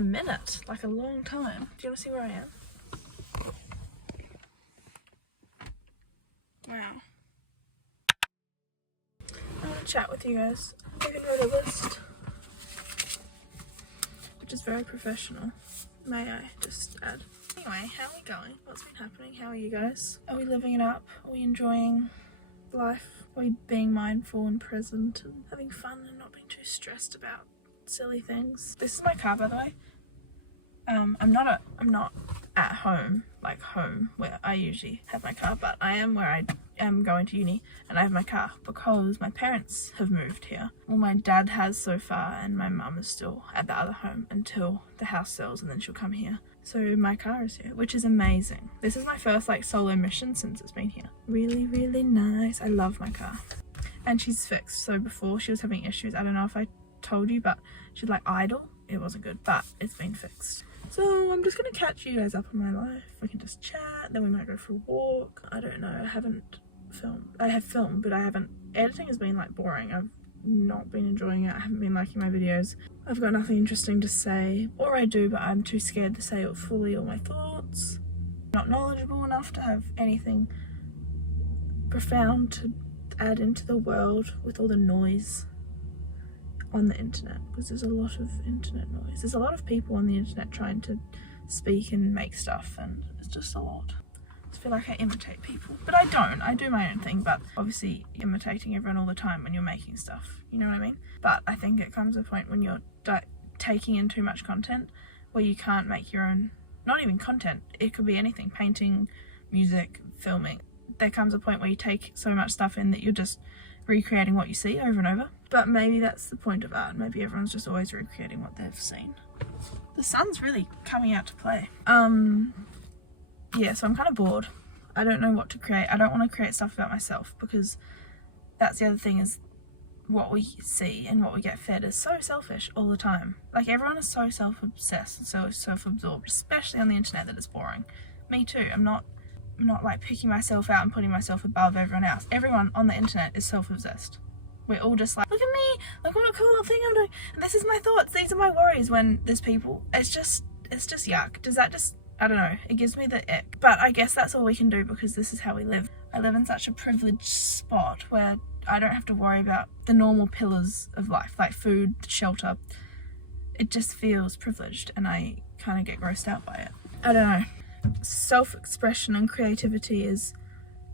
a minute, like a long time. Do you want to see where I am? Wow. I want to chat with you guys. I'm going to write a list, which is very professional. May I just add? Anyway, how are we going? What's been happening? How are you guys? Are we living it up? Are we enjoying life? Are we being mindful and present and having fun and not being too stressed about silly things? This is my car, by the way. I'm not at home, like home where I usually have my car, but I am where I am going to uni and I have my car because my parents have moved here. Well, my dad has so far and my mum is still at the other home until the house sells and then she'll come here. So my car is here, which is amazing. This is my first like solo mission since it's been here. Really, really nice. I love my car. And she's fixed. So before she was having issues, I don't know if I told you, but she'd like idle. It wasn't good, but it's been fixed. So I'm just gonna catch you guys up on my life. We can just chat, then we might go for a walk. I don't know, I haven't filmed. I have filmed, but I haven't. Editing has been like boring. I've not been enjoying it. I haven't been liking my videos. I've got nothing interesting to say, or I do, but I'm too scared to say it fully, all my thoughts. Not knowledgeable enough to have anything profound to add into the world with all the noise on the internet, because there's a lot of internet noise. There's a lot of people on the internet trying to speak and make stuff, and it's just a lot. I feel like I imitate people, but I don't. I do my own thing, but obviously imitating everyone all the time when you're making stuff, you know what I mean? But I think it comes to a point when you're taking in too much content where you can't make your own, not even content, it could be anything, painting, music, filming. There comes a point where you take so much stuff in that you're just recreating what you see over and over. But maybe that's the point of art. Maybe everyone's just always recreating what they've seen. The sun's really coming out to play. Yeah, so I'm kind of bored. I don't know what to create. I don't want to create stuff about myself because that's the other thing, is what we see and what we get fed is so selfish all the time. Like everyone is so self-obsessed and so self-absorbed, especially on the internet, that it's boring. Me too. I'm not like picking myself out and putting myself above everyone else. Everyone on the internet is self-obsessed. We're all just like, look at me, look what a cool thing I'm doing, and this is my thoughts, these are my worries. When there's people, it's just yuck. Does that just, I don't know, it gives me the ick. But I guess that's all we can do because this is how we live. I live in such a privileged spot where I don't have to worry about the normal pillars of life, like food, shelter. It just feels privileged and I kind of get grossed out by it. I don't know. Self-expression and creativity is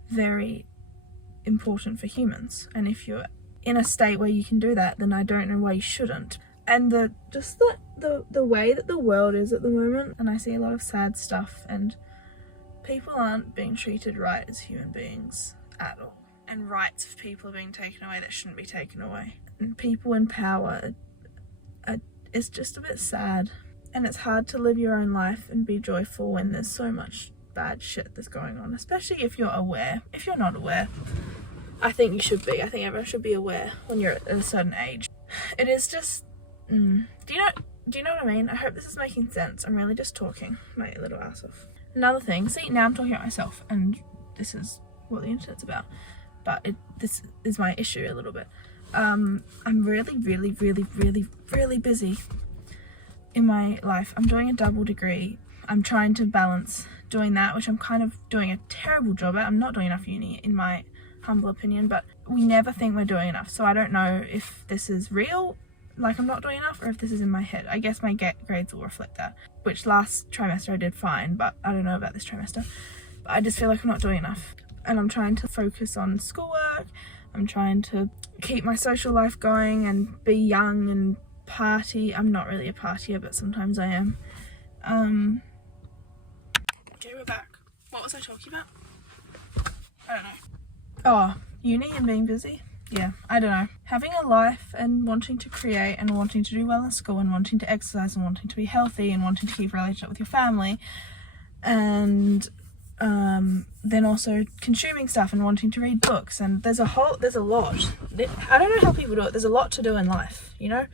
very important for humans, and if you're in a state where you can do that, then I don't know why you shouldn't. And the way that the world is at the moment, and I see a lot of sad stuff, and people aren't being treated right as human beings at all, and rights of people are being taken away that shouldn't be taken away, and people in power it's just a bit sad. And it's hard to live your own life and be joyful when there's so much bad shit that's going on, especially if you're aware. If you're not aware, I think you should be. I think everyone should be aware when you're at a certain age. It is just, do you know what I mean? I hope this is making sense. I'm really just talking my little ass off. Another thing, see, now I'm talking about myself, and this is what the internet's about, but this is my issue a little bit. I'm really busy in my life. I'm doing a double degree. I'm trying to balance doing that, which I'm kind of doing a terrible job at. I'm not doing enough uni, in my humble opinion, but we never think we're doing enough. So I don't know if this is real, like I'm not doing enough, or if this is in my head. I guess my grades will reflect that, which last trimester I did fine, but I don't know about this trimester. But I just feel like I'm not doing enough, and I'm trying to focus on schoolwork. I'm trying to keep my social life going and be young and party. I'm not really a partier, but sometimes I am. Okay, we're back. What was I talking about? I don't know. Oh, uni and being busy? Yeah, I don't know. Having a life and wanting to create and wanting to do well in school and wanting to exercise and wanting to be healthy and wanting to keep a relationship with your family, and then also consuming stuff and wanting to read books, and there's a lot. I don't know how people do it. There's a lot to do in life, you know?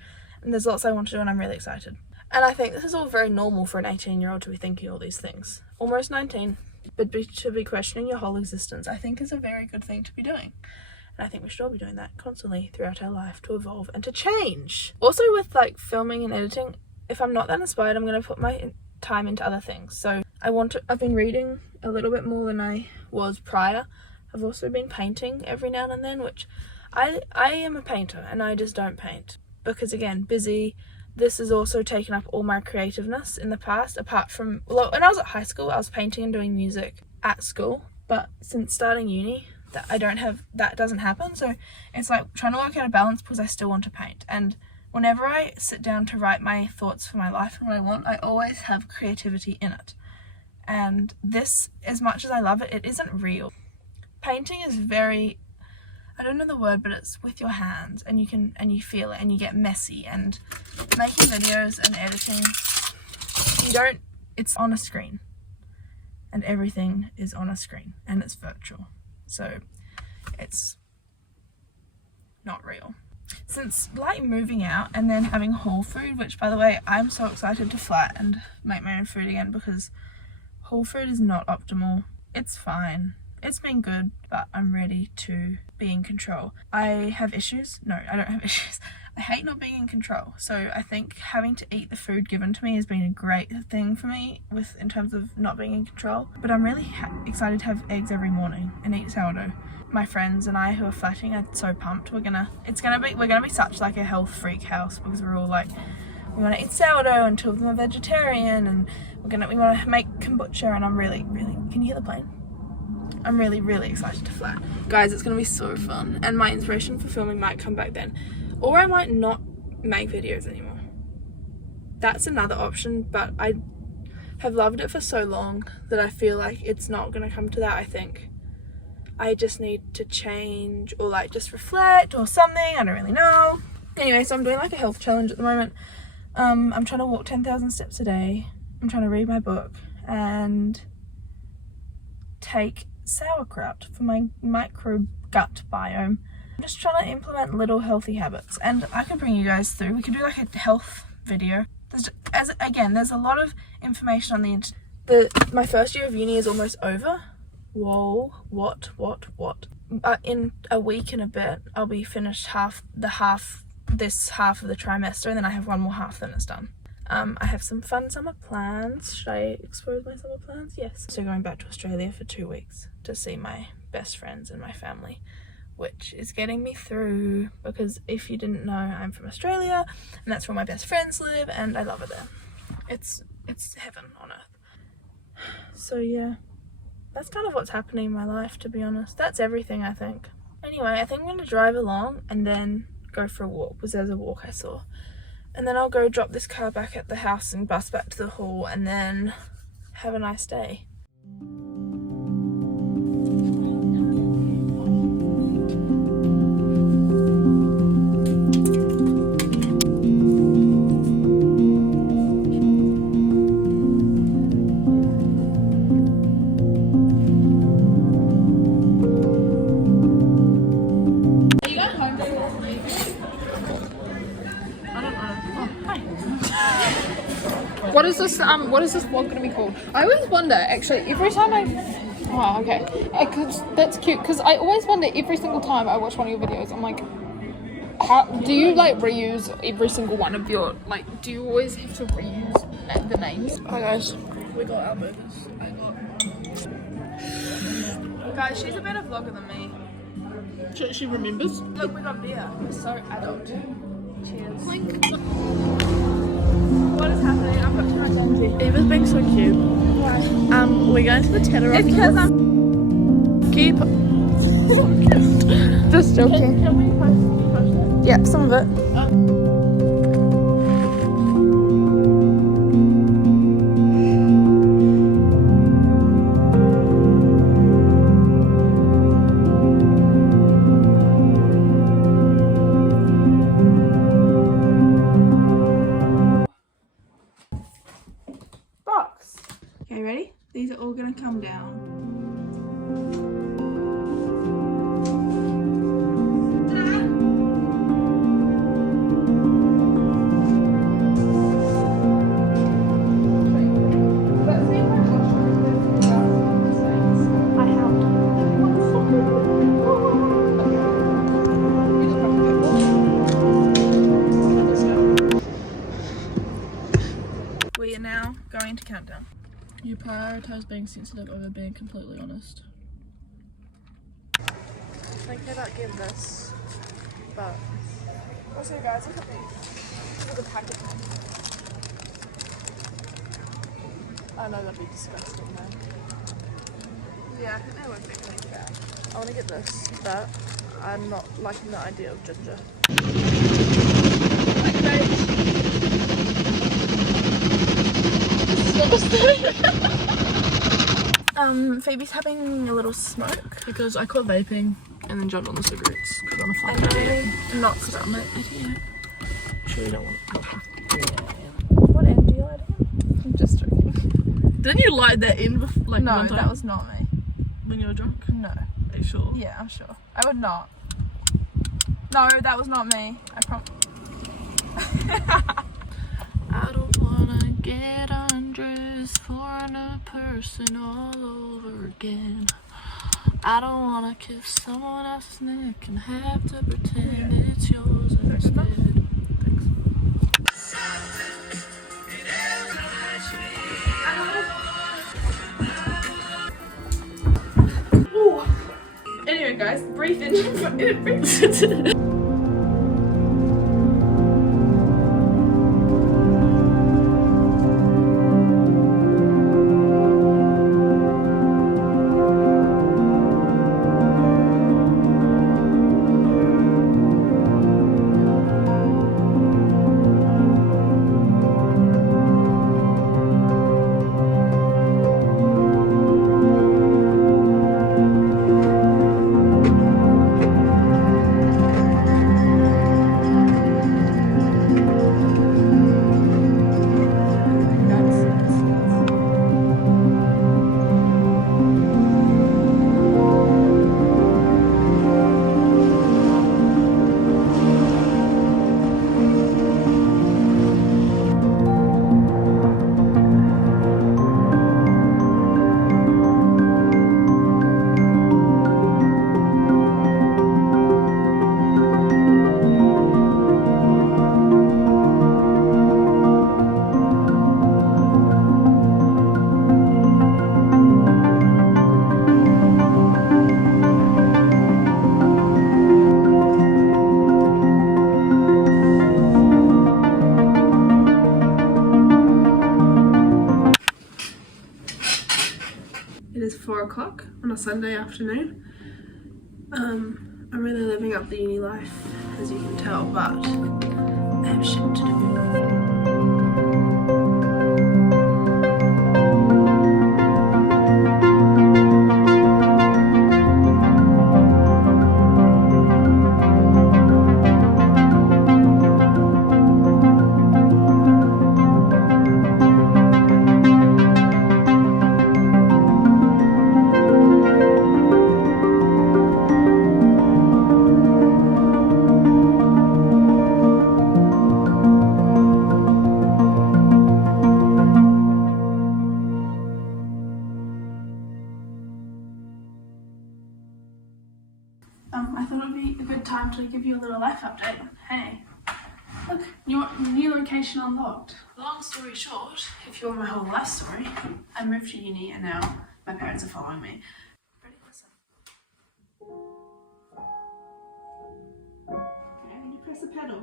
And there's lots I want to do, and I'm really excited. And I think this is all very normal for an 18-year-old to be thinking all these things. Almost 19, but to be questioning your whole existence, I think is a very good thing to be doing. And I think we should all be doing that constantly throughout our life to evolve and to change. Also with like filming and editing, if I'm not that inspired, I'm going to put my time into other things. So I've been reading a little bit more than I was prior. I've also been painting every now and then, which I am a painter and I just don't paint because, again, busy. This has also taken up all my creativeness in the past, apart from, well, when I was at high school, I was painting and doing music at school, but since starting uni, that doesn't happen. So it's like trying to work out a balance because I still want to paint. And whenever I sit down to write my thoughts for my life and what I want, I always have creativity in it. And this, as much as I love it, it isn't real. Painting is very, I don't know the word, but it's with your hands, and you feel it, and you get messy. And making videos and editing, it's on a screen, and everything is on a screen, and it's virtual, so it's not real. Since like moving out and then having whole food, which by the way, I'm so excited to flat and make my own food again, because whole food is not optimal. It's fine. It's been good, but I'm ready to be in control. I have issues. No, I don't have issues. I hate not being in control. So I think having to eat the food given to me has been a great thing for me in terms of not being in control. But I'm really excited to have eggs every morning and eat sourdough. My friends and I who are flatting are so pumped. We're gonna be such like a health freak house, because we're all like, we want to eat sourdough, and 2 of them are vegetarian, and we want to make kombucha, and I'm really, can you hear the plane? I'm really, really excited to flat. Guys, it's going to be so fun. And my inspiration for filming might come back then. Or I might not make videos anymore. That's another option, but I have loved it for so long that I feel like it's not going to come to that, I think. I just need to change, or like just reflect or something. I don't really know. Anyway, so I'm doing like a health challenge at the moment. I'm trying to walk 10,000 steps a day. I'm trying to read my book and take sauerkraut for my micro gut biome. I'm just trying to implement little healthy habits, and I could bring you guys through. We could do like a health video. There's a lot of information on the internet. My first year of uni is almost over. Whoa, what? In a week and a bit, I'll be finished this half of the trimester, and then I have one more half, then it's done. I have some fun summer plans. Should I expose my summer plans? Yes. So going back to Australia for 2 weeks to see my best friends and my family, which is getting me through, because if you didn't know, I'm from Australia and that's where my best friends live, and I love it there. It's heaven on earth. So yeah, that's kind of what's happening in my life, to be honest. That's everything, I think. Anyway, I think I'm going to drive along and then go for a walk, because there's a walk I saw. And then I'll go drop this car back at the house and bus back to the hall, and then have a nice day. What is this vlog gonna be called? I always wonder, actually, every time that's cute, because I always wonder every single time I watch one of your videos, I'm like, how do you like reuse every single one of your, like, do you always have to reuse the names? Hi guys, we got our burgers. Guys, she's a better vlogger than me. She remembers. Look, we got beer. We're so adult. Cheers. What is happening? I've got too much energy. Eva's being so cute. Why? We're going to the Tether. It's because keep. Just joking. Can we post it? Yeah, some of it. Okay, ready? These are all gonna come down. We are now going to countdown. You prioritise being sensitive over being completely honest. Thinking about getting this, but also guys, look at these. Look at the packaging. I know that'd be disgusting though. Yeah, I think that would be really bad. I want to get this, but I'm not liking the idea of ginger. Phoebe's having a little smoke Because I quit vaping and then jumped on the cigarettes because I'm a fucking idiot. and not stop. I'm an idiot. Sure you don't want What end do you light again? I'm just joking. Didn't you light that in before, like No, one time? that was not me. When you were drunk? No. Are you sure? Yeah, I'm sure. I would not. No, that was not me. I promise. I don't wanna get undressed for another person all over again. I don't wanna kiss someone else's neck and have to pretend it's yours instead. Thanks. Ooh. Anyway, guys, brief intro. It is 4 o'clock on a Sunday afternoon. I'm really living up the uni life, as you can tell, but I have shit to do. I thought it would be a good time to give you a little life update. Hey, look, new location unlocked. Long story short, if you want my whole life story, I moved to uni and now my parents are following me. Ready? Listen. Okay, I need to press the pedal.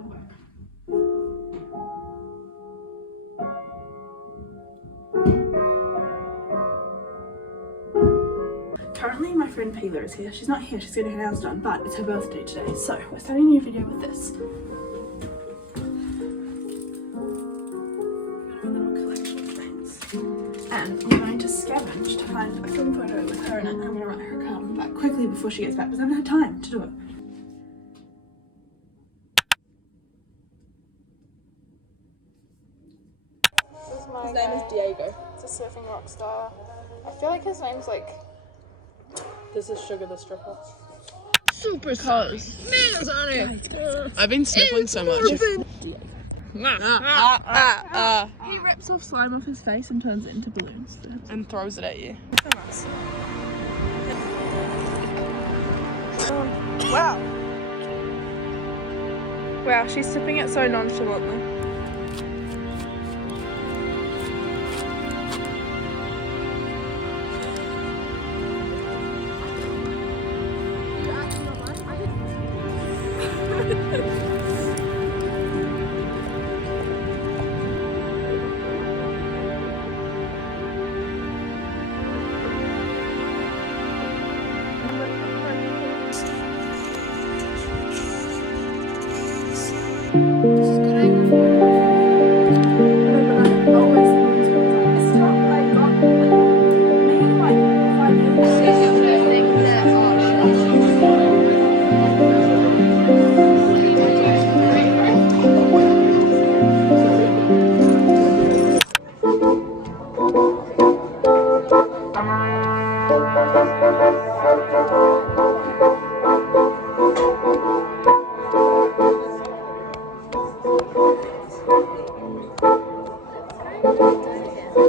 Currently my friend Peeler is here. She's not here, she's getting her nails done, but it's her birthday today, so we're starting a new video with this. We've got a little collection of things. And we're going to scavenge to find a film photo with her in it. I'm going to write her a card on the back quickly before she gets back because I haven't had time to do it. His name is Diego. He's a surfing rock star. I feel like his name's like... This is Sugar the Stripper. Super close. I've been sniffling so much. He rips off slime off his face and turns it into balloons. And throws it at you. Wow. Wow, she's sipping it so nonchalantly. This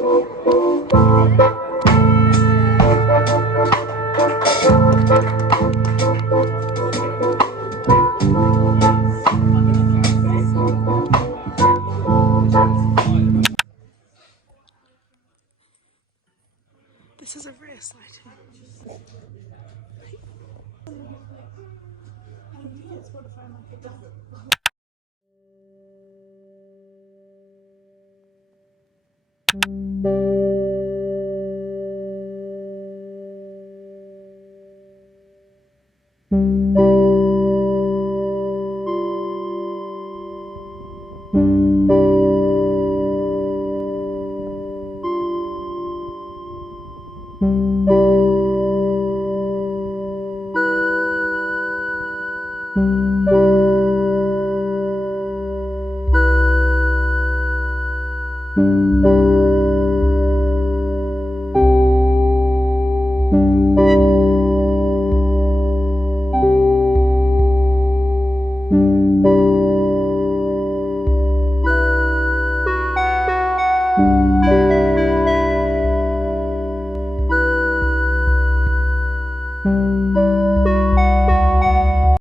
is a rare sighting.